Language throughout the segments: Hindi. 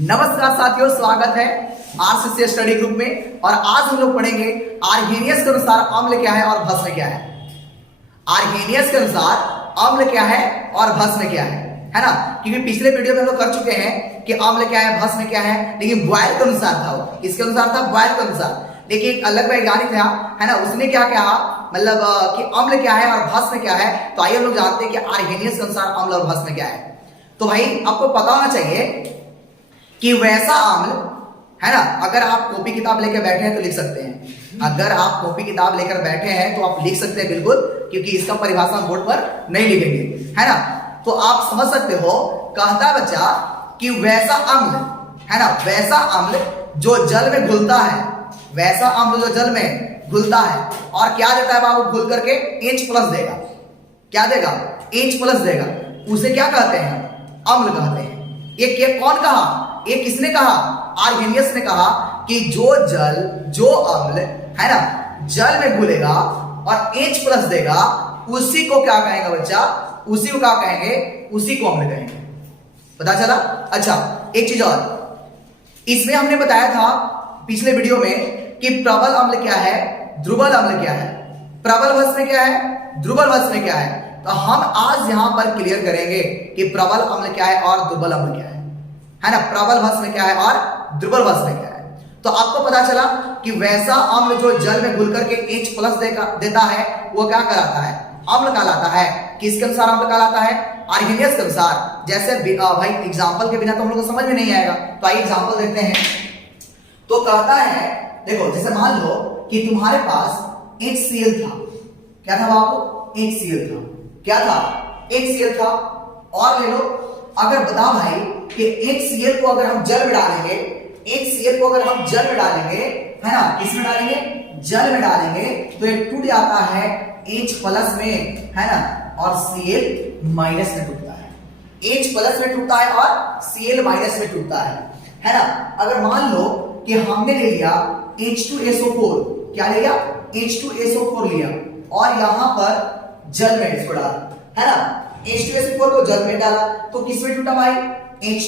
नमस्कार साथियों, स्वागत है आरसीसी स्टडी ग्रुप में। और आज हम लोग पढ़ेंगे आर्हेनियस के अनुसार अम्ल क्या है और भस्म क्या है। आर्हेनियस के अनुसार अम्ल क्या है और भस्म क्या है ना। क्योंकि पिछले वीडियो में हम लोग कर चुके हैं कि अम्ल क्या है भस्म क्या है, लेकिन बॉयल के अनुसार था, वो इसके अनुसार था बॉयल के अनुसार। लेकिन एक अलग वैज्ञानिक था, है ना, उसने क्या कहा, मतलब कि अम्ल क्या है और भस्म क्या है। तो आइए हम लोग जानते हैं कि आर्हेनियस के अनुसार अम्ल और भस्म क्या है। तो भाई आपको पता होना चाहिए कि वैसा अम्ल, है ना, अगर आप कॉपी किताब लेकर बैठे हैं तो लिख सकते हैं। अगर आप कॉपी किताब लेकर बैठे हैं तो आप लिख सकते हैं बिल्कुल, क्योंकि इसका परिभाषा बोर्ड पर नहीं लिखेंगे, है ना। तो आप समझ सकते हो, कहता बच्चा कि वैसा अम्ल, है ना, वैसा अम्ल जो जल में घुलता है, वैसा अम्ल जो जल में घुलता है और क्या देता है बाबू, घुल करके H+ देगा। क्या देगा? H+ देगा। उसे क्या कहते हैं? अम्ल कहते हैं। ये कौन कहा? ये किसने कहा? आर्हेनियस ने कहा कि जो अम्ल, है ना, जल में घुलेगा और H+ देगा, उसी को क्या कहेंगे बच्चा? उसी को क्या कहेंगे? उसी को अम्ल कहेंगे। पता चला? अच्छा, एक चीज और, इसमें हमने बताया था पिछले वीडियो में कि प्रबल अम्ल क्या है, द्रुबल अम्ल क्या है, प्रबल भस्म क्या है, द्रुबल भस्म क्या है। तो हम आज यहां पर क्लियर करेंगे कि प्रबल अम्ल क्या है और द्रुबल अम्ल क्या है ना, प्रबल भस्म क्या है और द्रुबल भस्म क्या है। तो आपको पता चला कि वैसा अम्ल जो जल में घुल करके H+ देता है, वो क्या कहलाता है? अम्ल कहलाता है। किसके अनुसार अम्ल कहलाता है? आर्हेनियस के अनुसार। जैसे भाई एग्जांपल के बिना तो हम लोग को समझ में नहीं आएगा, तो आइए एग्जांपल देखते हैं। तो कहता है, देखो, जैसे मान लो कि तुम्हारे पास HCl था। क्या था बाबू? HCl था। क्या था? HCl था। और ले लो, अगर बता भाई कि HCl को अगर हम जल में डालेंगे, HCl को अगर हम जल में डालेंगे, है ना, किसमें डालेंगे? जल में डालेंगे, तो ये टूट जाता है H+ में, है ना, और Cl- में टूटता है। H+ में टूटता है और Cl- में टूटता है ना। अगर मान लो कि हमने ले लिया H2SO4, क्या ले लिया? H2SO4 लिया और यहां पर जल में इसको डाला, है ना, H2SO4 को जल में डाला, तो किस में टूटा भाई? H+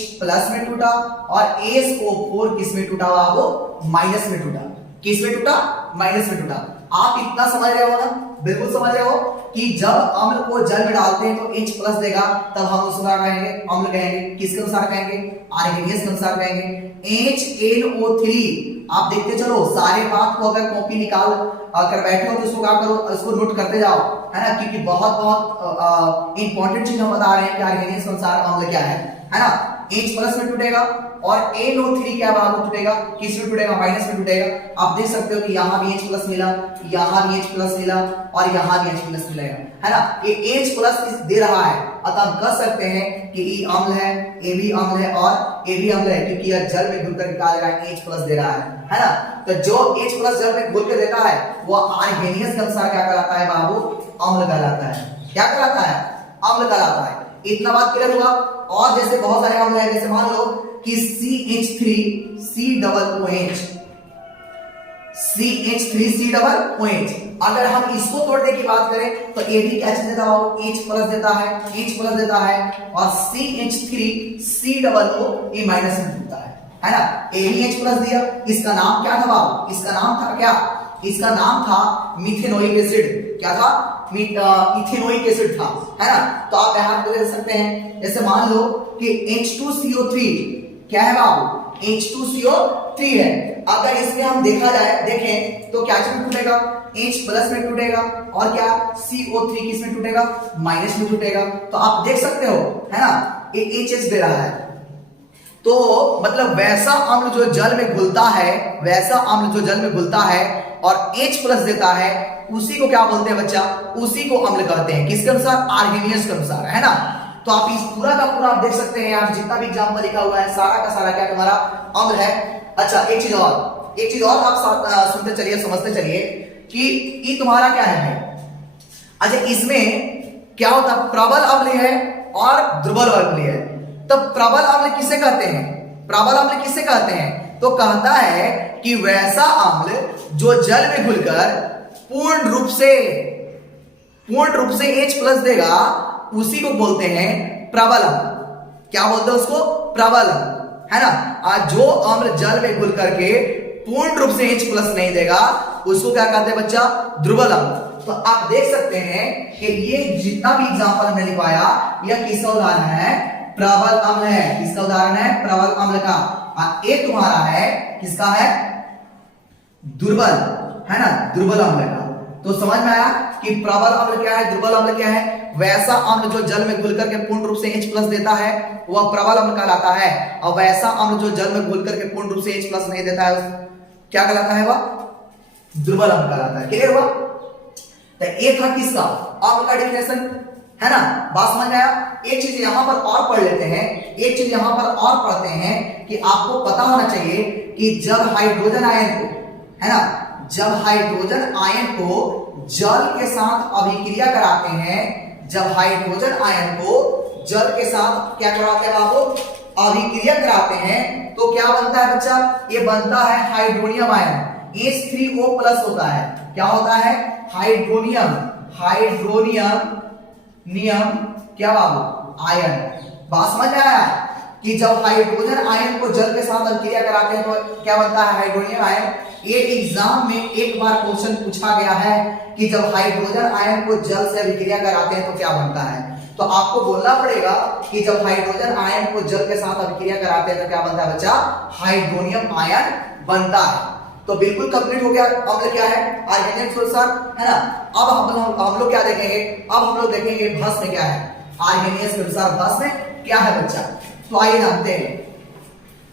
में टूटा। और SO4 किस में टूटा? वो माइनस में टूटा। किस में टूटा? माइनस में टूटा। आप इतना समझ रहे हो ना? बिल्कुल समझ रहे हो कि जब अम्ल को जल में डालते हैं तो H+ देगा, तब हम उसको क्या कहेंगे? अम्ल कहेंगे। किसके अनुसार कहेंगे? आर्हेनियस के अनुसार कहेंगे। HNO3, आप देखते चलो, सारे बात को अगर कॉपी निकाल कर बैठे हो तो इसको क्या करो, इसको नोट करते जाओ, है ना, क्योंकि बहुत इंपॉर्टेंट चीज हम बता रहे हैं कि आर्हेनियस के अनुसार अम्ल क्या है ना। H+ में टूटेगा और NO3 क्या बाबू टूटेगा? किस में टूटेगा? माइनस में टूटेगा। आप देख सकते हो कि यहां भी H+ मिला, यहां भी H+ मिला और यहां भी H+ मिलेगा, है ना। ये H+ दे रहा है, अतः हम कह सकते हैं कि E अम्ल है, A भी अम्ल है और A भी अम्ल है, क्योंकि यह जल में घुलकर क्या दे रहा है? H+ दे रहा है ना। तो जो H+ जल में घुल के देता है वो आर्हेनियस के अनुसार क्या कहलाता है बाबू? अम्ल कहलाता है। क्या कहलाता है? अम्ल कहलाता है। इतना बात क्लियर हुआ। और जैसे बहुत सारे अम्ल है, जैसे मान लो कि CH3COOH, अगर हम इसको तोड़ने की बात करें तो ये भी क्या चीज देता है? H+ देता है, H+ देता है। और CH3COO ये माइनस में टूटता है ना। ये भी H+ दिया। इसका नाम क्या था बाबू? इसका नाम था क्या? इसका नाम था मिथेनोइक एसिड। क्या था? इथेनोइक एसिड था, है ना। तो आप यहां पे देख सकते हैं, जैसे मान लो कि H2CO3 क्या है बाबू? H2CO3 है। अगर इसमें हम देखें तो क्या चीज में टूटेगा? H+ में टूटेगा और क्या? CO3 किस में टूटेगा? माइनस में टूटेगा। तो आप देख सकते हो, है ना, ये HH दे रहा है। तो मतलब वैसा अम्ल जो जल में घुलता है, वैसा अम्ल जो जल में घुलता है और H+ देता है, उसी को क्या बोलते हैं बच्चा? उसी को अम्ल कहते हैं। किसके अनुसार? आर्हेनियस के अनुसार, है ना। तो आप इस पूरा का पूरा आप देख सकते हैं, आप जितना भी एग्जांपल लिखा हुआ है सारा का सारा क्या तुम्हारा अम्ल है। अच्छा, एक चीज और आप सुनते चलिए, समझते चलिए कि ये तुम्हारा क्या है। अच्छा, इसमें क्या होता है? प्रबल अम्ल है और द्रुबल अम्ल है। तब प्रबल अम्ल किसे कहते हैं? प्रबल अम्ल किसे कहते हैं? तो कहता है कि वैसा अम्ल जो जल में घुलकर पूर्ण रूप से H+ देगा, उसी को बोलते हैं प्रबल अम्ल। क्या बोलते हैं उसको? प्रबल अम्ल, है ना, जो अम्ल जल में घुल करके पूर्ण रूप से H+ नहीं देगा उसको क्या कहते हैं बच्चा, दुर्बल अम्ल। तो आप देख सकते हैं कि ये जितना भी एग्जांपल हमने लिखवाया यह किसका उदाहरण है, प्रबल अम्ल है। किसका उदाहरण है, प्रबल अम्ल का। ये तुम्हारा है किसका है, दुर्बल, है ना, दुर्बल अम्ल का। तो समझ में आया कि प्रबल अम्ल क्या है, दुर्बल अम्ल क्या है। वैसा अम्ल जो जल में घुल करके पूर्ण रूप से H+ देता है वह प्रबल अम्ल कहलाता है, और वैसा अम्ल जो जल में घुल करके पूर्ण रूप से H+ नहीं देता है क्या कहलाता है, वह दुर्बल अम्ल कहलाता है। क्लियर हुआ। तो एक था किसका, अम्ल का डिफिनेशन, है ना, बात समझ में आया। एक चीज यहां पर और पढ़ लेते हैं, एक चीज यहां पर और पढ़ते हैं कि आपको पता होना चाहिए कि जब हाइड्रोजन आयन को, है ना, जब हाइड्रोजन आयन को जल के साथ अभिक्रिया कराते हैं, जब हाइड्रोजन आयन को जल के साथ क्या कराते हैं बाबू, अभिक्रिया कराते हैं, तो क्या बनता है बच्चा, ये बनता है हाइड्रोनियम आयन। H3O+ होता है, क्या होता है, हाइड्रोनियम, हाइड्रोनियम नियम क्या बाबू, आयन। बात समझ में आया कि जब हाइड्रोजन आयन को जल के साथ अभिक्रिया कराते हैं तो क्या बनता है, हाइड्रोनियम आयन। ये एग्जाम में एक बार क्वेश्चन पूछा गया है कि जब हाइड्रोजन आयन को जल से अभिक्रिया कराते हैं तो क्या बनता है। तो आपको बोलना पड़ेगा कि जब हाइड्रोजन आयन को जल के साथ अभिक्रिया कराते हैं तो क्या बनता है बच्चा, हाइड्रोनियम आयन बनता है। तो बिल्कुल कंप्लीट हो गया अम्ल क्या है, आर्गेनिक सोल्यूशन, है ना। अब हम लोग क्या देखेंगे, अब हम लोग देखेंगे भस्म क्या है, आर्गेनियस के अनुसार भस्म क्या है बच्चा। तो आइए जानते हैं।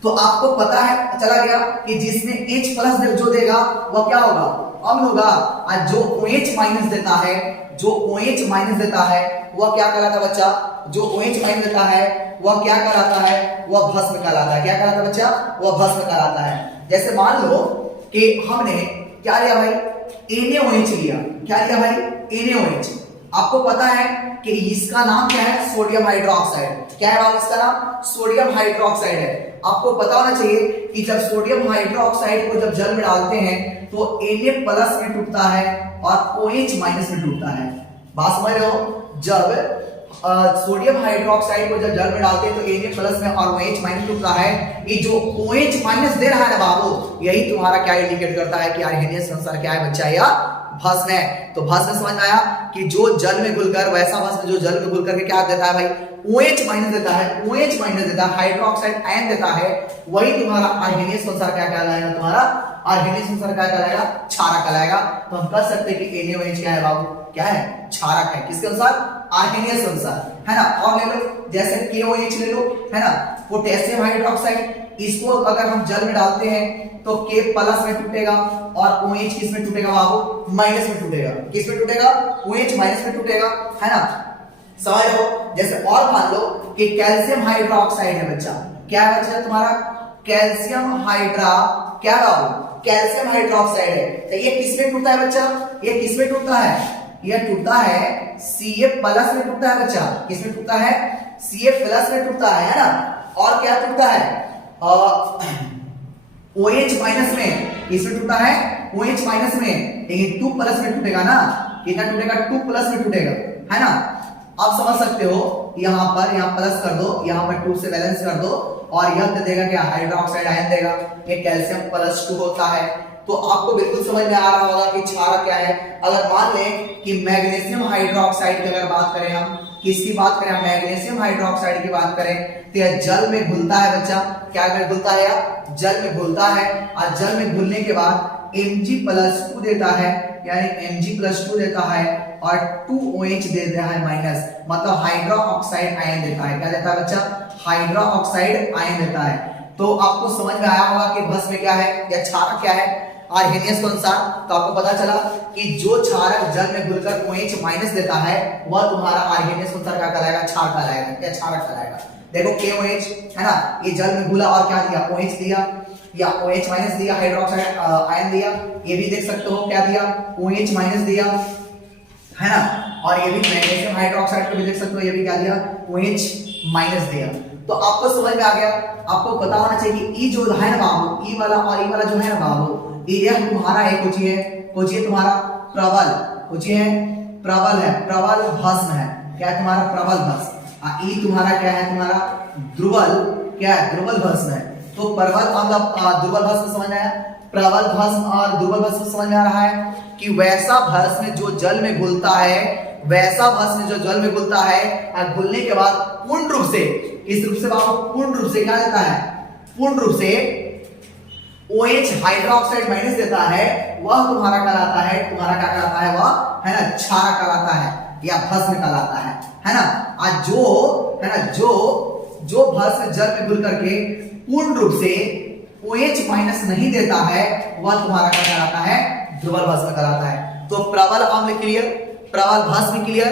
तो आपको पता है चला गया कि जिसमें H+ जो देगा वह क्या होगा, अम्ल होगा, और जो OH- देता है, जो OH- देता है वह क्या कहलाता है बच्चा, जो OH- देता है वह क्या कहलाता है, वह भस्म कहलाता है। क्या कहलाता है बच्चा, वह भस्म कहलाता है। जैसे मान लो कि हमने क्या लिया भाई, NaOH लिया। क्या लिया भाई, NaOH। आपको पता है कि इसका नाम क्या है, सोडियम हाइड्रोक्साइड। क्या है बाबू इसका नाम, सोडियम हाइड्रोक्साइड है। आपको पता होना चाहिए कि जब सोडियम हाइड्रोक्साइड को जब जल में डालते हैं तो Na+ में टूटता है और OH- में टूटता है। बात समझ रहे हो, जब सोडियम हाइड्रोक्साइड को जब जल में डालते हैं तो Na+ में और OH- टूटता है। ये जो OH- दे रहा है ना बाबू, यही तुम्हारा क्या इंडिकेट करता है कि आर्गेनियस संसार क्या है बच्चा, या भस्म है। तो भस्म समझ में आया कि जो जल में घुलकर, वैसा भस्म जो जल में घुल करके क्या देता है भाई, OH- देता है, OH- देता है, हाइड्रोक्साइड आयन देता है। वही तुम्हारा आर्गेनियस संसार क्या कहलाएगा, तुम्हारा आर्गेनियस संसार क्या कहलाएगा, क्षारक कहलाएगा। तो हम कह सकते हैं कि NaOH क्या है बाबू, क्या है, क्षारक है। किसके अनुसार, आर्गेनियस अनुसार, है ना। और ले लो जैसे KOH ले लो, है ना, पोटेशियम हाइड्रोक्साइड। इसको अगर हम जल में डालते हैं तो K+ में टूटेगा और OH किस में टूटेगा बाबू, माइनस में टूटेगा। किस में टूटेगा, OH- में टूटेगा, है ना, समझ लो। जैसे और मान लो कि कैल्शियम हाइड्रोक्साइड है बच्चा। क्या है बच्चा तुम्हारा, कैल्शियम हाइड्रा, क्या बाबू, कैल्शियम हाइड्रोक्साइड है। तो ये किस में टूटता है बच्चा, ये किस में टूटता है, ये टूटता है Ca+ में टूटता है बच्चा। किस में टूटता है, Ca+ में टूटता है ना। और क्या टूटता है, OH- में। इसमें टूटता है OH- में, लेकिन 2+ में टूटेगा ना। कितना टूटेगा, 2+ में टूटेगा, है ना। आप समझ सकते हो, यहाँ पर यहाँ प्लस कर दो, यहाँ पर 2 से बैलेंस कर दो, और यह देगा क्या, हाइड्रोक्साइड आयन देगा। ये कैल्शियम +2 होता है। तो आपको बिल्कुल समझ में आ रहा होगा कि क्षारक क्या है। अगर मान लें कि मैग्नीशियम हाइड्रोक्साइड की अगर बात करें, हम किसकी बात करें, मैग्नीशियम हाइड्रोक्साइड की बात करें, तो यह जल में घुलता है बच्चा। क्या घुलता है, जल में घुलता है। और जल में घुलने के बाद Mg+2 देता है, यानी Mg+2 देता है और 2OH दे रहा है माइनस, मतलब हाइड्रोक्साइड आयन देता है। क्या देता है बच्चा, हाइड्रोक्साइड आयन देता है। तो आपको समझ में आया होगा कि भस्म क्या है या क्षारक क्या है आर्गेनियस के अनुसार। तो आपको पता चला कि जो क्षारक जल में घुलकर OH- देता है वह तुम्हारा आर्गेनियस के अनुसार क्या कहलाएगा, क्षार कहलाएगा या क्षारक कहलाएगा। देखो KOH है ना, ये जल में घुला और क्या दिया, OH दिया, या OH- दिया, हाइड्रोक्साइड आयन दिया। ये भी देख सकते हो क्या दिया, OH- दिया, है ना। और ये भी मैग्नीशियम हाइड्रोक्साइड को भी देख सकते हो, ये भी क्या दिया, OH- दिया। तो आपको समझ में आ गया। आपको पता होना चाहिए कि ई जो है ना बाबू, ई वाला और ई वाला जो है ना बाबू, ये तुम्हारा है कुछ है, कुछ है तुम्हारा प्रबल, कुछ है प्रबल है, प्रबल भस्म है। क्या है तुम्हारा, प्रबल भस्म। ई तुम्हारा क्या है, तुम्हारा ध्रुवल, क्या है, ध्रुवल भस्म है। तो प्रबल अम्ल दुर्बल भस्म समझ में आया, प्रबल भस्म और दुर्बल भस्म समझ में आ रहा है कि वैसा भस्म जो जल में घुलता है, वैसा भस्म जो जल में घुलता है और घुलने के बाद पूर्ण रूप से, इस रूप से बाबू पूर्ण रूप से क्या देता है, पूर्ण रूप से OH हाइड्रोक्साइड माइनस देता है, वह तुम्हारा कहलाता है, तुम्हारा क्या कहलाता है, वह है ना क्षार कहलाता है या भस्म कहलाता है ना। आज जो है ना जो भस्म जल में घुल करके पूर्ण रूप से OH माइनस नहीं देता है, वह तुम्हारा क्या कहलाता है, दुर्बल भस्म कहलाता है। तो प्रबल अम्ल क्लियर, प्रबल भस्म क्लियर,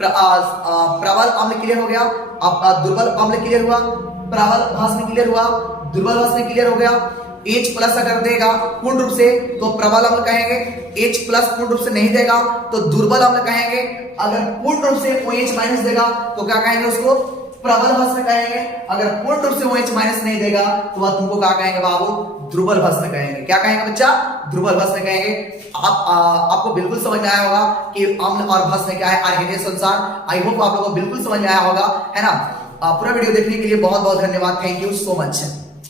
प्रबल अम्ल क्लियर हो गया, अब दुर्बल अम्ल क्लियर हुआ, प्रबल भस्म क्लियर हुआ, दुर्बल भस्म क्लियर हो गया। H प्लस अगर देगा पूर्ण रूप से तो प्रबल अम्ल कहेंगे, H प्लस पूर्ण रूप से नहीं देगा तो दुर्बल अम्ल कहेंगे, अगर पूर्ण रूप से OH माइनस देगा तो क्या कहेंगे, उसको प्रबल भस्म कहेंगे, अगर पूर्ण रूप से OH माइनस नहीं देगा तो वह तुमको क्या कहेंगे बाबू, दुर्बल भस्म कहेंगे। क्या कहेंगे बच्चा, दुर्बल भस्म कहेंगे। आपको बिल्कुल समझ में आया होगा कि अम्ल और भस्म क्या है आर्हेनियस अनुसार। आई होप आप लोगों को बिल्कुल समझ में आया होगा, है ना। पूरा वीडियो देखने के लिए बहुत बहुत धन्यवाद, थैंक यू सो मच।